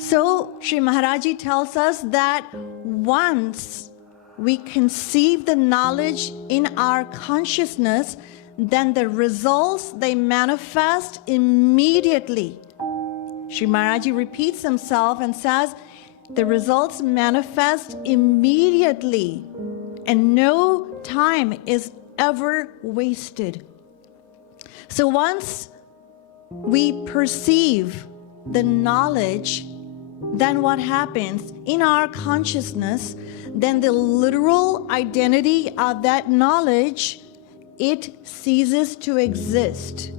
So Sri Maharaji tells us that once we conceive the knowledge in our consciousness, then the results, they manifest immediately. Sri Maharaji repeats himself and says, the results manifest immediately and no time is ever wasted. So once we perceive the knowledge, then what happens in our consciousness? Then the literal identity of that knowledge, it ceases to exist.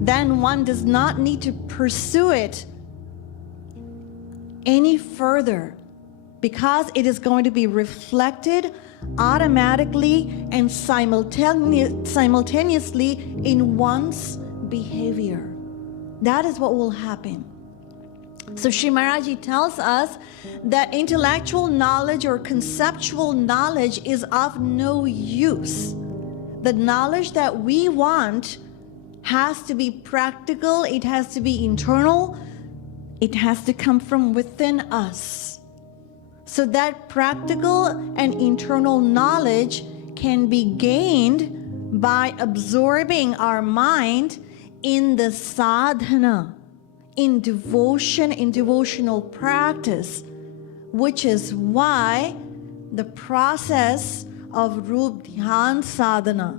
Then one does not need to pursue it any further, because it is going to be reflected automatically and simultaneously in one's behavior. That is what will happen. So Sri Maharaji tells us that intellectual knowledge or conceptual knowledge is of no use. The knowledge that we want has to be practical, it has to be internal, it has to come from within us. So that practical and internal knowledge can be gained by absorbing our mind in the sadhana, in devotion, in devotional practice, which is why the process of Rup Dhyan Sadhana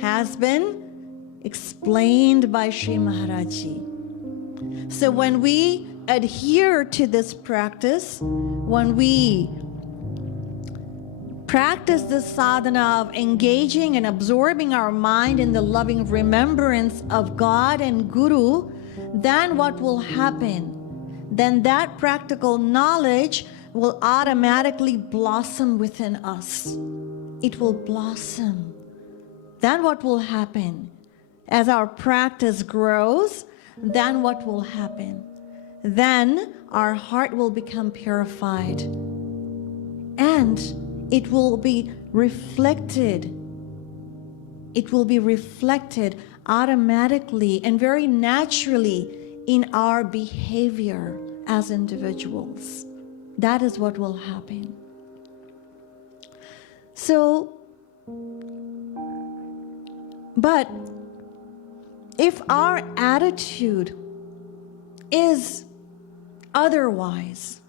has been explained by Sri Maharaji. So when we adhere to this practice, when we practice the sadhana of engaging and absorbing our mind in the loving remembrance of God and Guru, then what will happen? Then that practical knowledge will automatically blossom within us. It will blossom. Then what will happen? As our practice grows, then what will happen? Then our heart will become purified and it will be reflected. It will be reflected automatically and very naturally in our behavior as individuals. That is what will happen. So, but if our attitude is otherwise,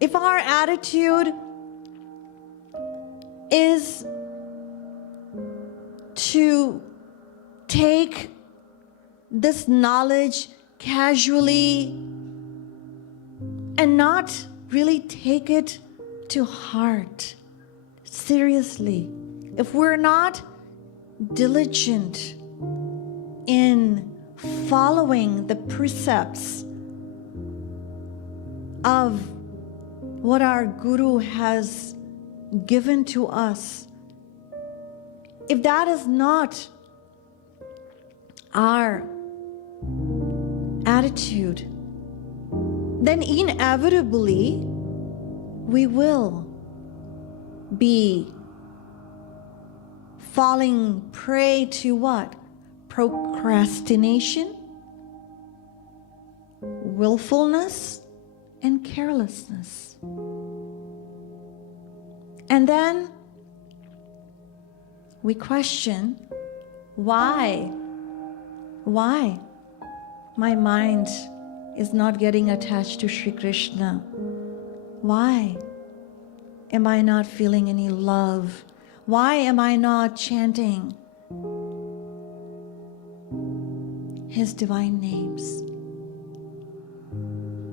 if our attitude is to take this knowledge casually and not really take it to heart, seriously, if we're not diligent in following the precepts of what our Guru has given to us, if that is not our attitude, then inevitably we will be falling prey to what? Procrastination, willfulness, and carelessness. And then we question, why my mind is not getting attached to Sri Krishna? Why am I not feeling any love? Why am I not chanting His divine names?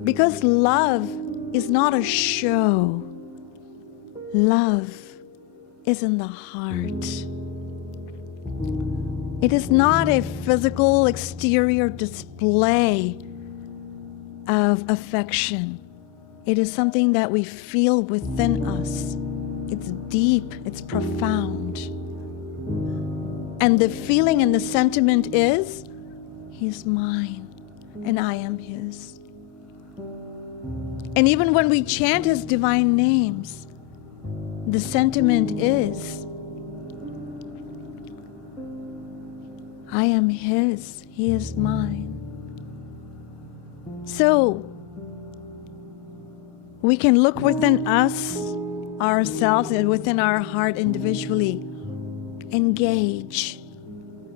Because love is not a show. Love is in the heart. It is not a physical exterior display of affection. It is something that we feel within us. It's deep, it's profound. And the feeling and the sentiment is, He's mine and I am His. And even when we chant His divine names, the sentiment is, I am His, He is mine. So we can look within us, ourselves, and within our heart individually, engage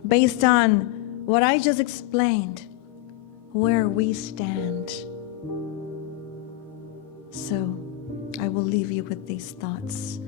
based on what I just explained, where we stand. So I will leave you with these thoughts.